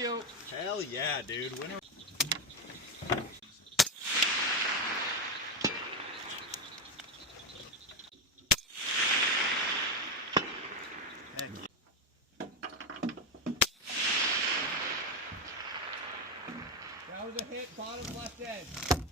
you. Hell yeah, dude. Winner. That was a hit, bottom left edge.